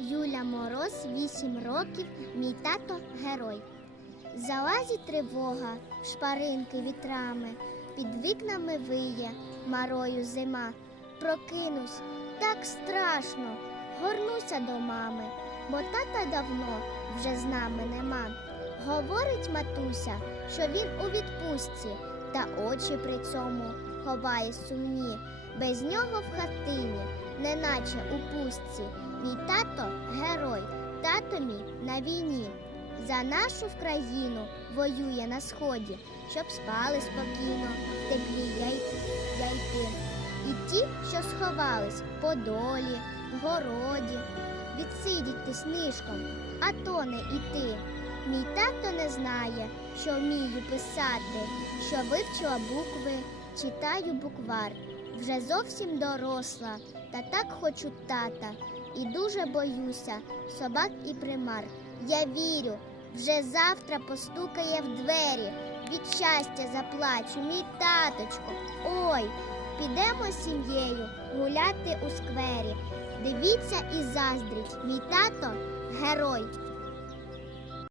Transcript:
Юля Мороз, 8 років, мій тато герой. Залазить тривога, шпаринки вітрами, під вікнами виє, марою зима. Прокинусь, так страшно, горнуся до мами, бо тата давно вже з нами нема. Говорить матуся, що він у відпустці, та очі при цьому ховає сумні. Без нього в хатині, неначе у пустці. Мій тато герой, тато мій на війні. За нашу в країну воює на сході, щоб спали спокійно, теплі яй- яйки. І ті, що сховались по долі, в городі, відсидіти снижком, а то не іти. Мій тато не знає, що вмію писати, що вивчила букви, читаю буквар. Вже зовсім доросла, та так хочу тата, і дуже боюся собак і примар. Я вірю, вже завтра постукає в двері. Від щастя заплачу, мій таточко. Ой, підемо з сім'єю гуляти у сквері. Дивіться і заздріть, мій тато герой.